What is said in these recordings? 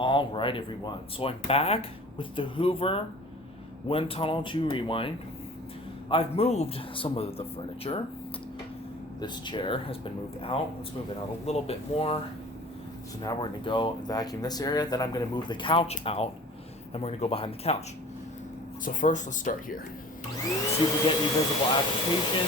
Alright everyone, so I'm back with the Hoover Wind Tunnel 2 Rewind. I've moved some of the furniture. This chair has been moved out. Let's move it out a little bit more. So now we're going to go and vacuum this area. Then I'm going to move the couch out and we're going to go behind the couch. So first, let's start here. Super Get Invisible Application.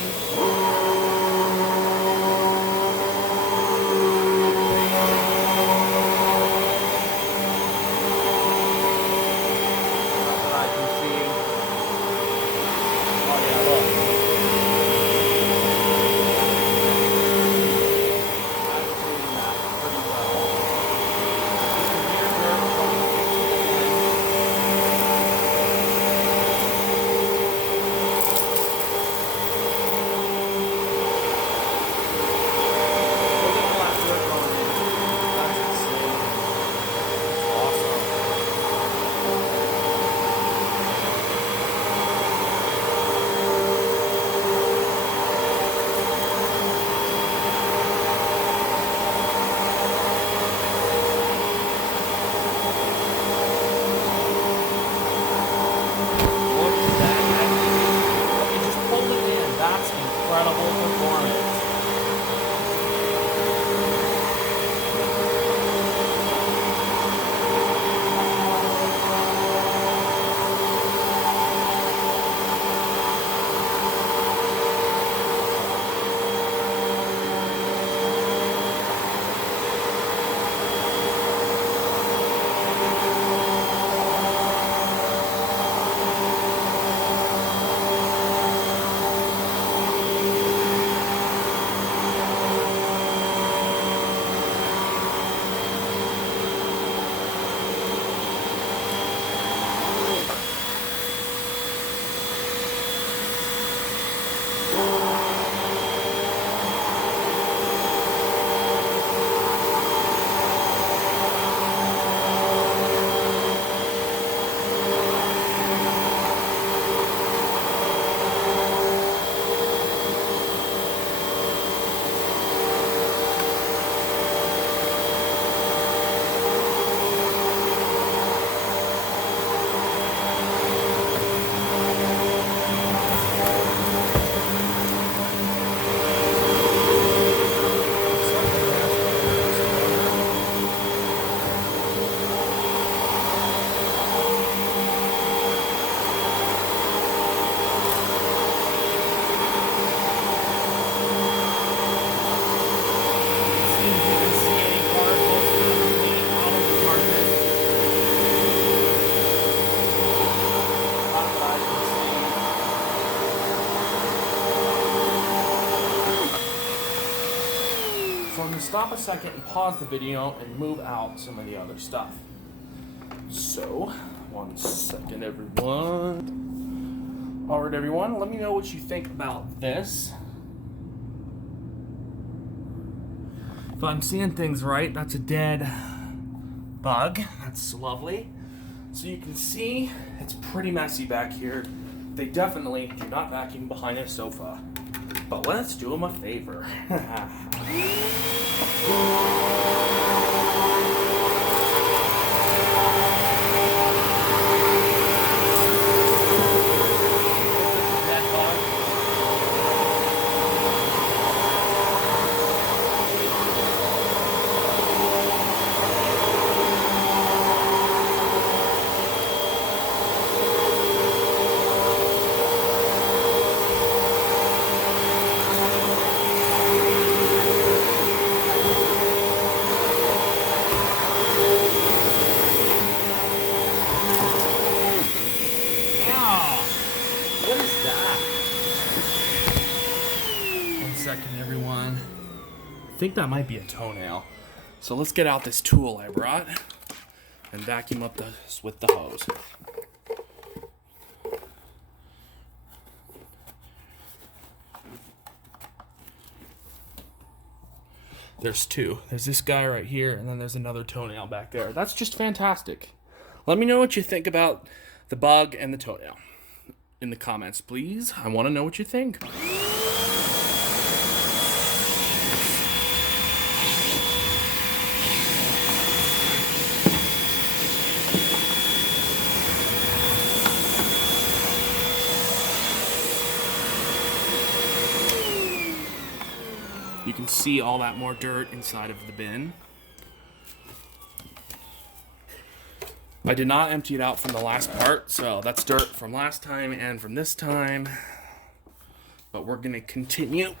So I'm going to stop a second and pause the video and move out some of the other stuff. So, 1 second everyone. Alright everyone, let me know what you think about this. If I'm seeing things right, that's a dead bug. That's lovely. So you can see it's pretty messy back here. They definitely do not vacuum behind a sofa. But let's do them a favor. What is that? 1 second, everyone. I think that might be a toenail. So let's get out this tool I brought and vacuum up this with the hose. There's two. There's this guy right here, and then there's another toenail back there. That's just fantastic. Let me know what you think about the bug and the toenail in the comments, please. I want to know what you think. You can see all that more dirt inside of the bin. I did not empty it out from the last part, so that's dirt from last time and from this time. But we're gonna continue.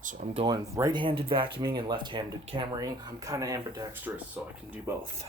So I'm going right-handed vacuuming and left-handed cameraing. I'm kind of ambidextrous, so I can do both.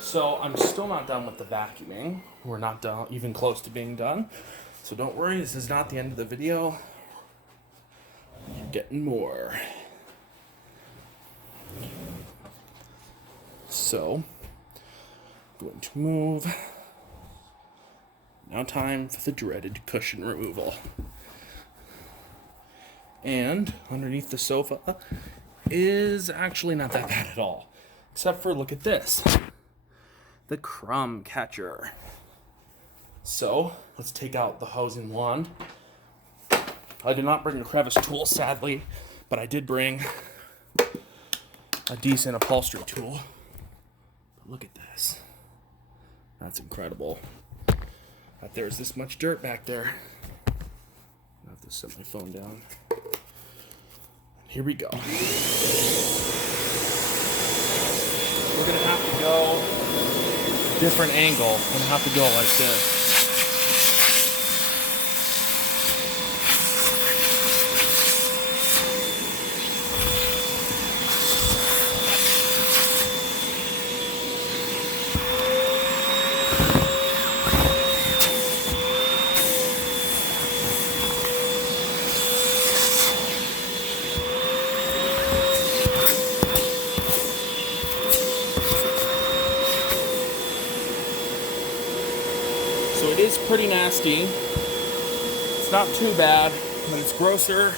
So I'm still not done with the vacuuming. We're not done, even close to being done. So don't worry, this is not the end of the video. You're getting more. So, I'm going to move. Now time for the dreaded cushion removal. And underneath the sofa is actually not that bad at all. Except for, look at this. The crumb catcher. So, let's take out the hose and wand. I did not bring a crevice tool, sadly, but I did bring a decent upholstery tool. But look at this. That's incredible. That there's this much dirt back there. I have to set my phone down. Here we go. We're gonna have to go different angle. I'm gonna have to go like this. So it is pretty nasty. It's not too bad, but it's grosser.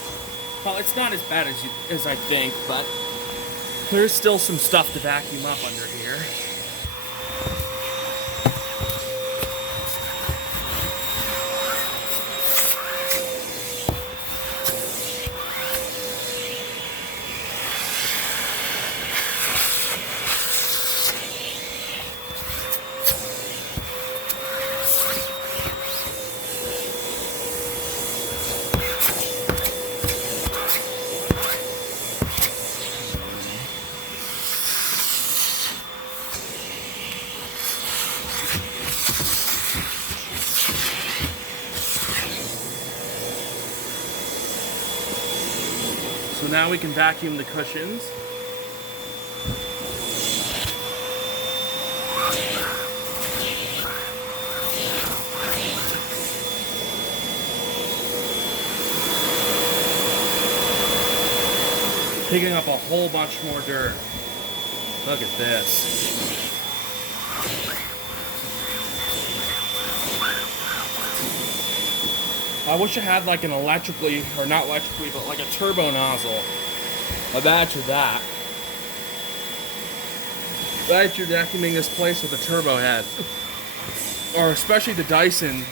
Well, it's not as bad as I think, but there's still some stuff to vacuum up under here. So now we can vacuum the cushions. Picking up a whole bunch more dirt. Look at this. I wish I had like an electrically, or not electrically, but like a turbo nozzle. A batch of that. Bet you're vacuuming this place with a turbo head. Or especially the Dyson.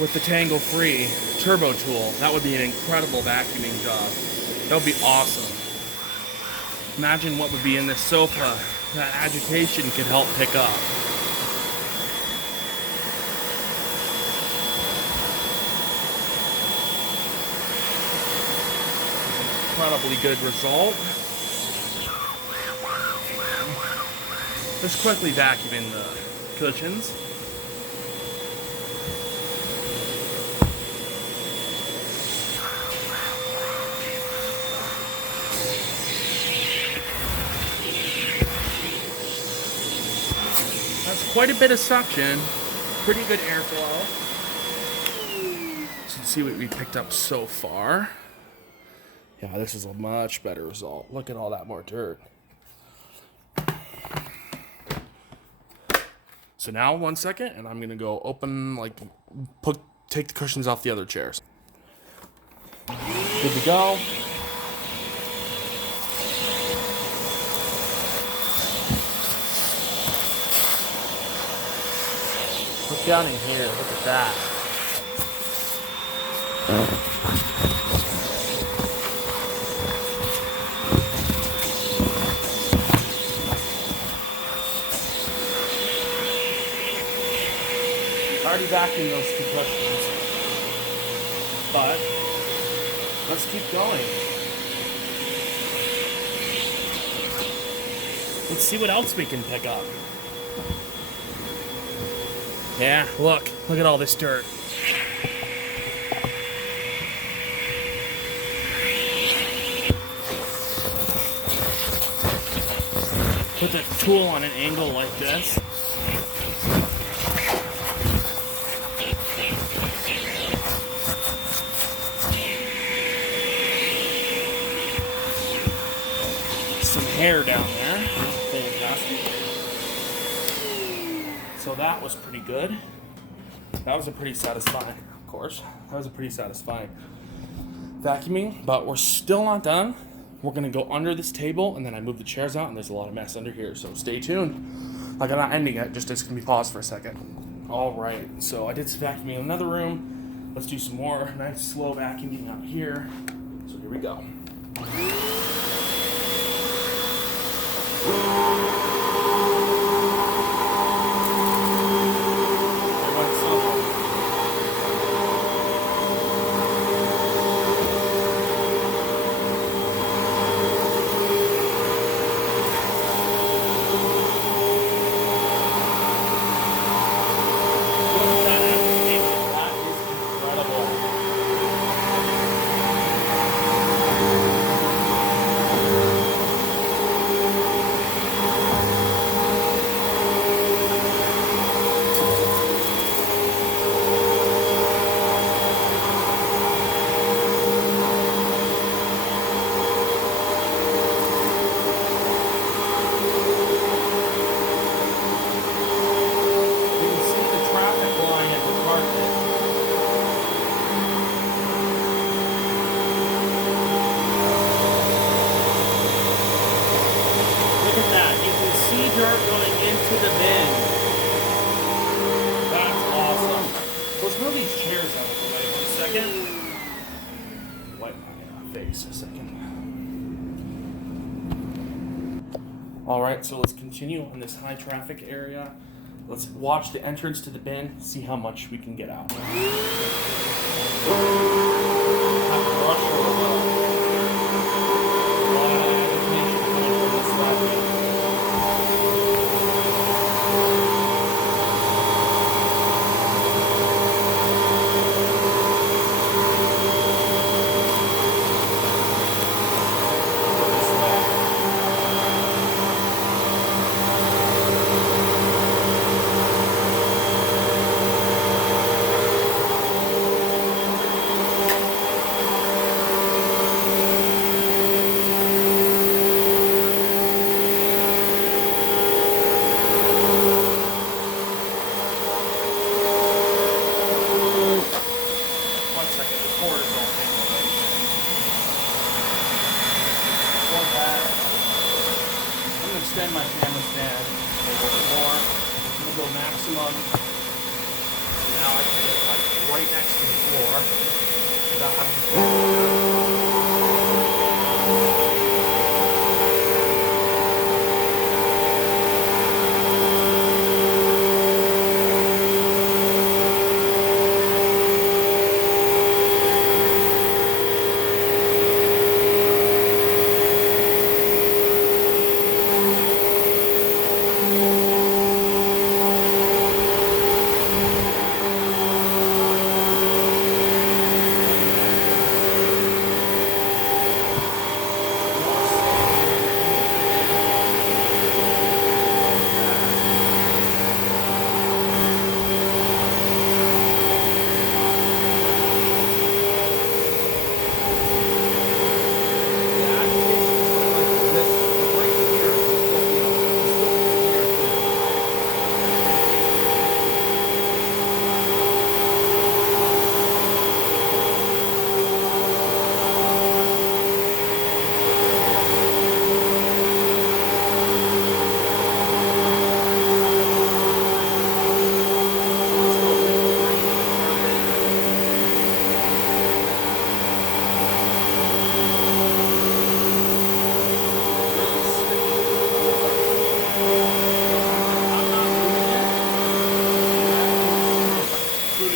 with the tangle-free turbo tool. That would be an incredible vacuuming job. That would be awesome. Imagine what would be in this sofa that agitation could help pick up. Incredibly good result. Let's quickly vacuum in the cushions. That's quite a bit of suction. Pretty good airflow. So let's see what we picked up so far. Yeah, this is a much better result. Look at all that more dirt. So now, 1 second, and I'm gonna go open, take the cushions off the other chairs. Good to go. Look down in here, look at that. I already vacuumed those two cushions, but let's keep going. Let's see what else we can pick up. Yeah, look at all this dirt. Put the tool on an angle like this. Some hair down there. Fantastic. So that was pretty good. That was a pretty satisfying, of course. That was a pretty satisfying vacuuming, but we're still not done. We're gonna go under this table, and then I move the chairs out, and there's a lot of mess under here, so stay tuned. Like, I'm not ending it, just it's gonna be paused for a second. All right, so I did some vacuuming in another room. Let's do some more nice slow vacuuming out here. So here we go. Dirt going into the bin. That's awesome. Let's move these chairs out of the way 1 second. Wipe my face a second. Alright, so let's continue on this high traffic area. Let's watch the entrance to the bin, see how much we can get out. Extend my camera stand a little bit more. I'm going to go maximum. Now I can get like right next to the floor without having to.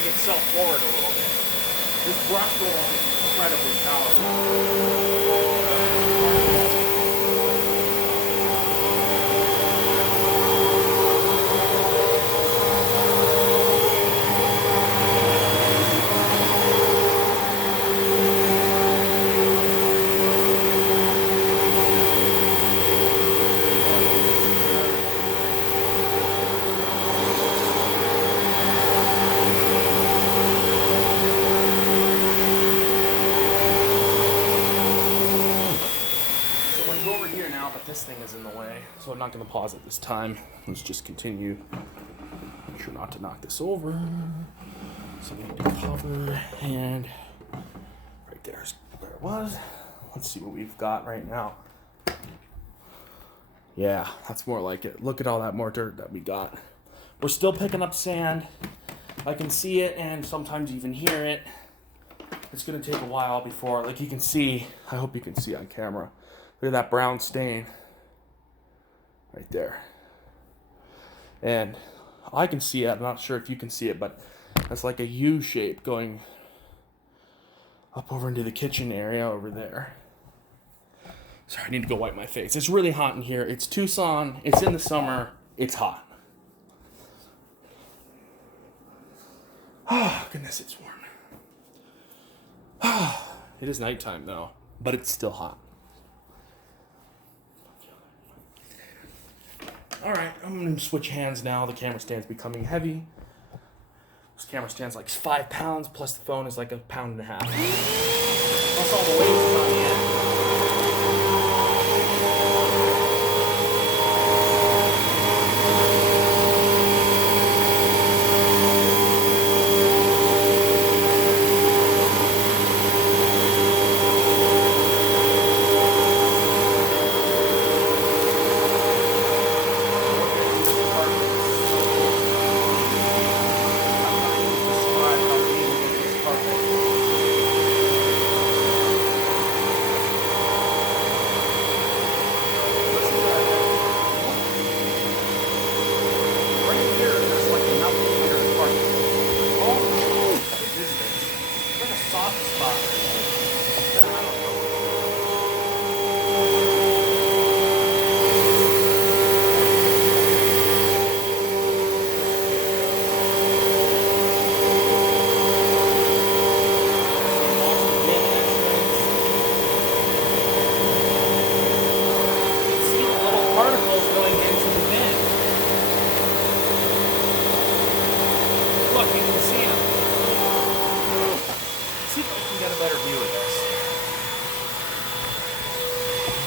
Itself forward a little bit. This brush roll is incredibly powerful. But this thing is in the way, so I'm not going to pause it this time. Let's just continue. Make sure not to knock this over. So we need to cover, and right there's where it was. Let's see what we've got right now. Yeah, that's more like it. Look at all that more dirt that we got. We're still picking up sand. I can see it and sometimes even hear it. It's going to take a while before, like you can see, I hope you can see on camera. Look at that brown stain right there. And I can see it. I'm not sure if you can see it, but that's like a U shape going up over into the kitchen area over there. Sorry, I need to go wipe my face. It's really hot in here. It's Tucson. It's in the summer. It's hot. Oh, goodness, it's warm. It is nighttime, though, but it's still hot. Alright, I'm going to switch hands now. The camera stand's becoming heavy. This camera stand's like 5 pounds, plus the phone is like 1.5 pounds. Plus all the weight is on the end.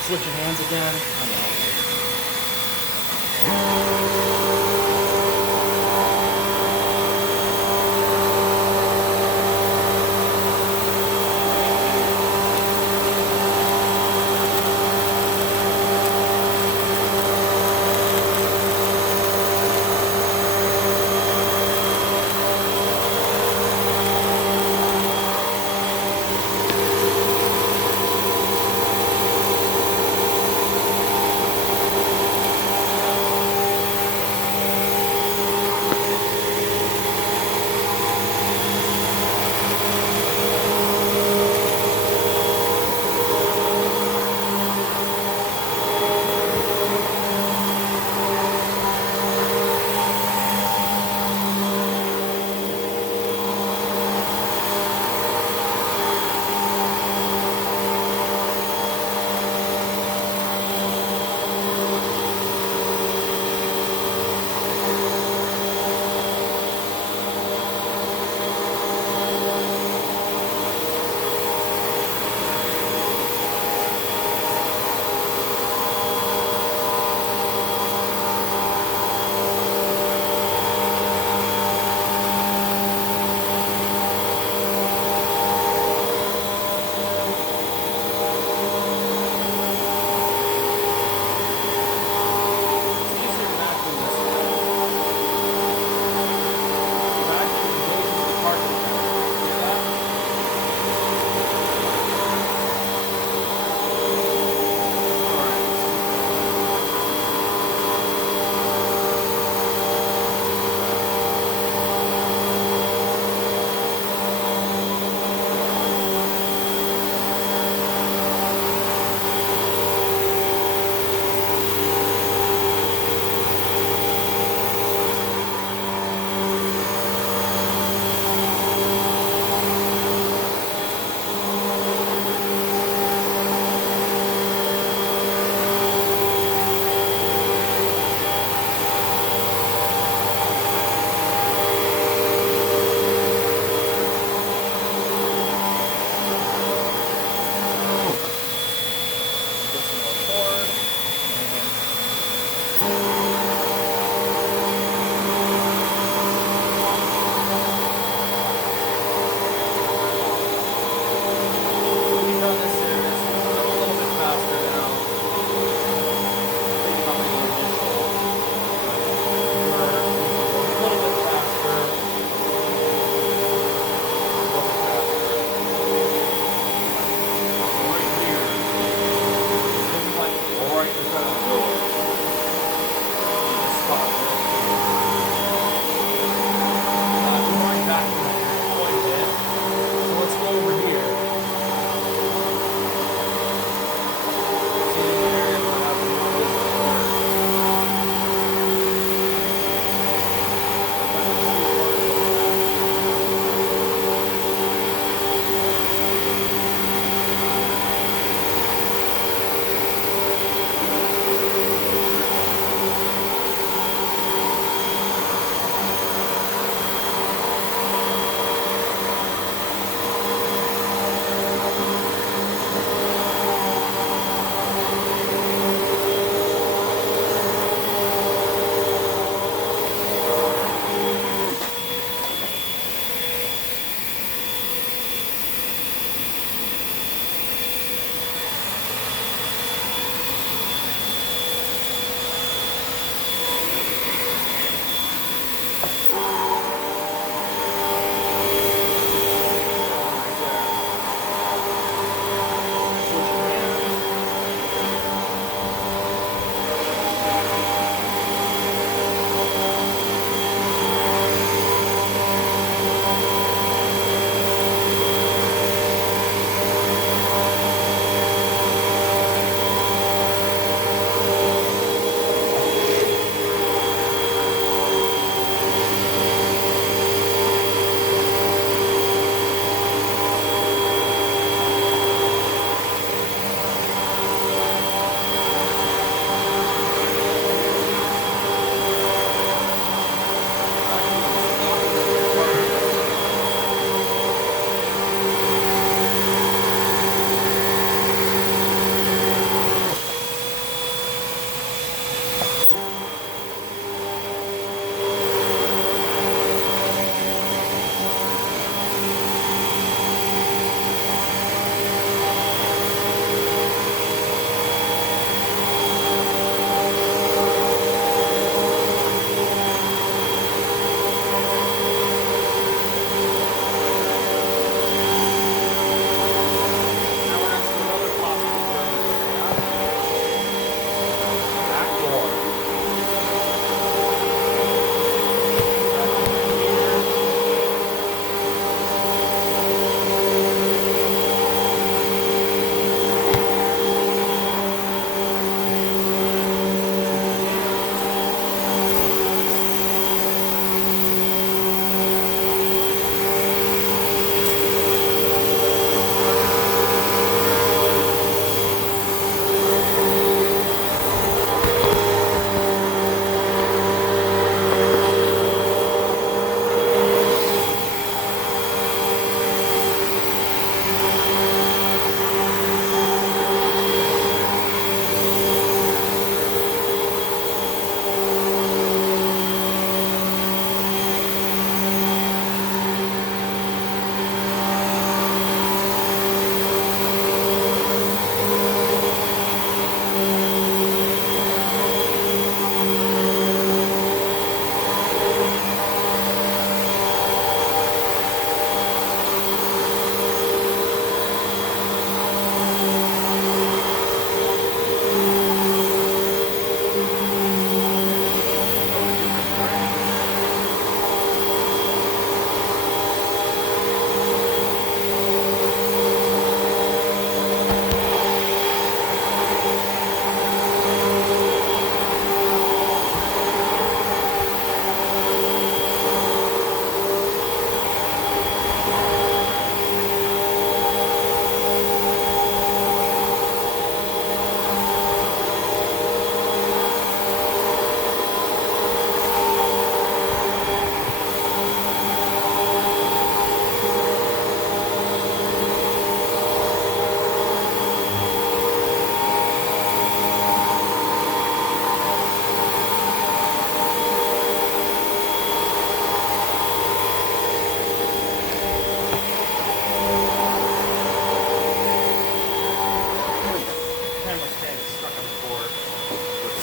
Switching hands again. I know.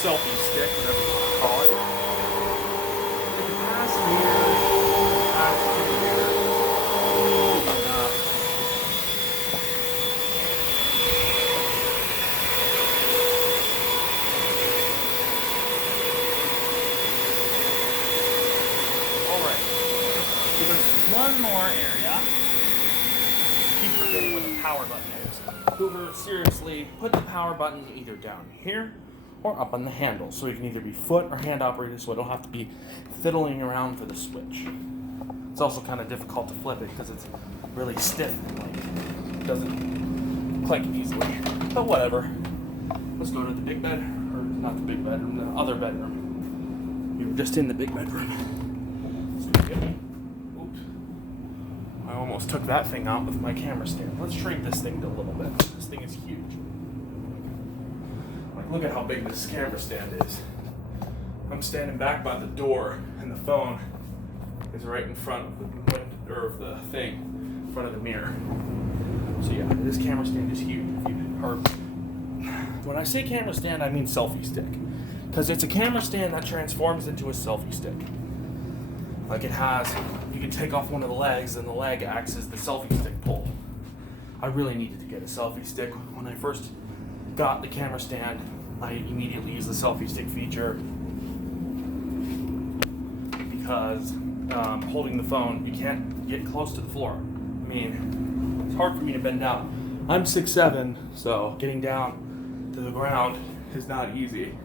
selfie stick, whatever you want to call it. You can pass here, pass here. Alright, so there's one more area. Keep forgetting where the power button is. Hoover, seriously, put the power button either down here or up on the handle, so it can either be foot or hand operated, so I don't have to be fiddling around for the switch. It's also kind of difficult to flip it because it's really stiff and like doesn't click easily. But whatever. Let's go to the big bed, or not the big bedroom, the other bedroom. We were just in the big bedroom. Oops. I almost took that thing out with my camera stand. Let's shrink this thing to a little bit. This thing is huge. Like, look at how big this camera stand is. I'm standing back by the door, and the phone is right in front of the window, or of the thing, in front of the mirror. So yeah, this camera stand is huge. When I say camera stand, I mean selfie stick, because it's a camera stand that transforms into a selfie stick. Like it has, you can take off one of the legs, and the leg acts as the selfie stick pole. I really needed to get a selfie stick. When I first got the camera stand, I immediately used the selfie stick feature because holding the phone, you can't get close to the floor. I mean, it's hard for me to bend down. I'm 6'7", so getting down to the ground is not easy.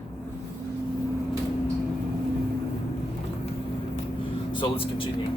So let's continue.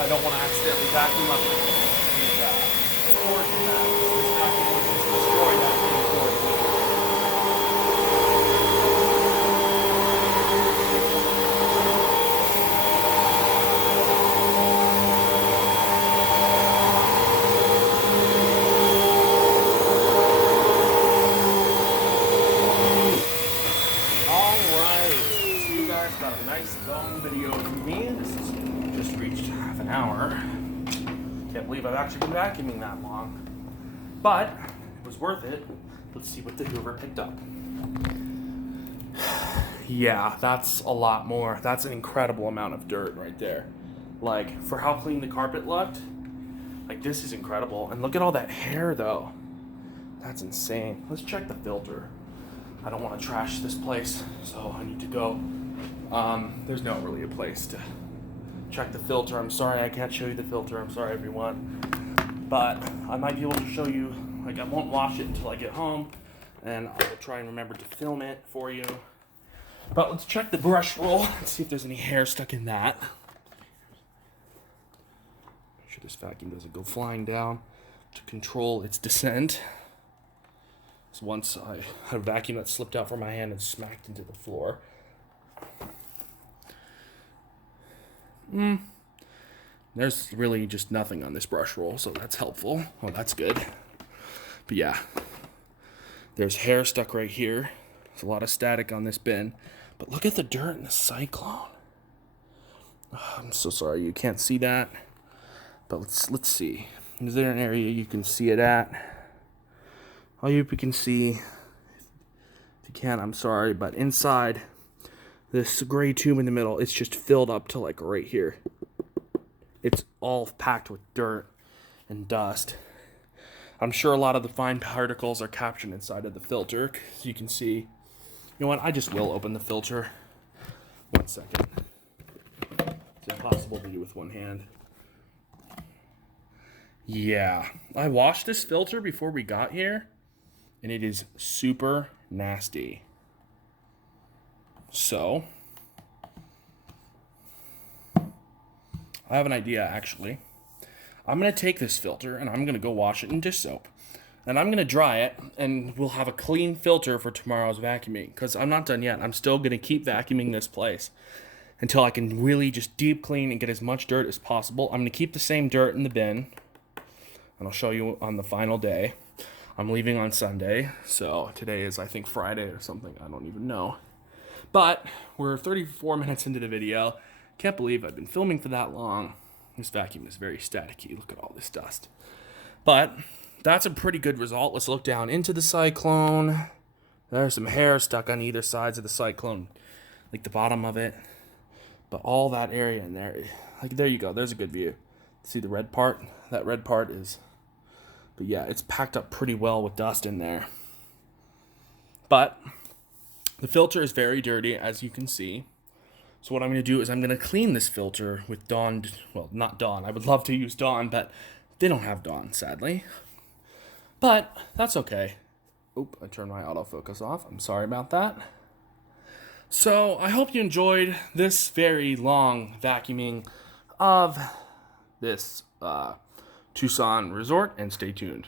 I don't want to accidentally vacuum up the cord in that. This vacuum would just destroy that thing cord. Alright, so you guys got a nice long video from me. This is just reached half an hour. Can't believe I've actually been vacuuming that long. But it was worth it. Let's see what the Hoover picked up. Yeah, that's a lot more. That's an incredible amount of dirt right there. Like, for how clean the carpet looked, like, this is incredible. And look at all that hair, though. That's insane. Let's check the filter. I don't want to trash this place, so I need to go. There's not really a place to check the filter. I'm sorry I can't show you the filter. I'm sorry, everyone. But I might be able to show you, like, I won't wash it until I get home, and I'll try and remember to film it for you. But let's check the brush roll and see if there's any hair stuck in that. Make sure this vacuum doesn't go flying down. to control its descent. So once I had a vacuum that slipped out from my hand and smacked into the floor. There's really just nothing on this brush roll, so that's helpful. Oh, that's good. But yeah, there's hair stuck right here. There's a lot of static on this bin. But look at the dirt in the Cyclone. Oh, I'm so sorry you can't see that. But let's see. Is there an area you can see it at? I hope you can see. If you can't, I'm sorry. But inside this gray tube in the middle, it's just filled up to like right here. It's all packed with dirt and dust. I'm sure a lot of the fine particles are captured inside of the filter. As you can see. You know what? I just will open the filter. 1 second. It's impossible to do with one hand. Yeah. I washed this filter before we got here, and it is super nasty. So, I have an idea, actually. I'm going to take this filter, and I'm going to go wash it in dish soap. And I'm going to dry it, and we'll have a clean filter for tomorrow's vacuuming. Because I'm not done yet. I'm still going to keep vacuuming this place until I can really just deep clean and get as much dirt as possible. I'm going to keep the same dirt in the bin, and I'll show you on the final day. I'm leaving on Sunday, so today is, I think, Friday or something. I don't even know. But we're 34 minutes into the video. Can't believe I've been filming for that long. This vacuum is very staticky. Look at all this dust. But that's a pretty good result. Let's look down into the Cyclone. There's some hair stuck on either sides of the Cyclone, like the bottom of it. But all that area in there, like there you go. There's a good view. See the red part? That red part is, but yeah, it's packed up pretty well with dust in there. But the filter is very dirty, as you can see. So what I'm going to do is I'm going to clean this filter with Dawn. Well, not Dawn. I would love to use Dawn, but they don't have Dawn, sadly. But that's okay. Oop, I turned my autofocus off. I'm sorry about that. So I hope you enjoyed this very long vacuuming of this Tucson resort, and stay tuned.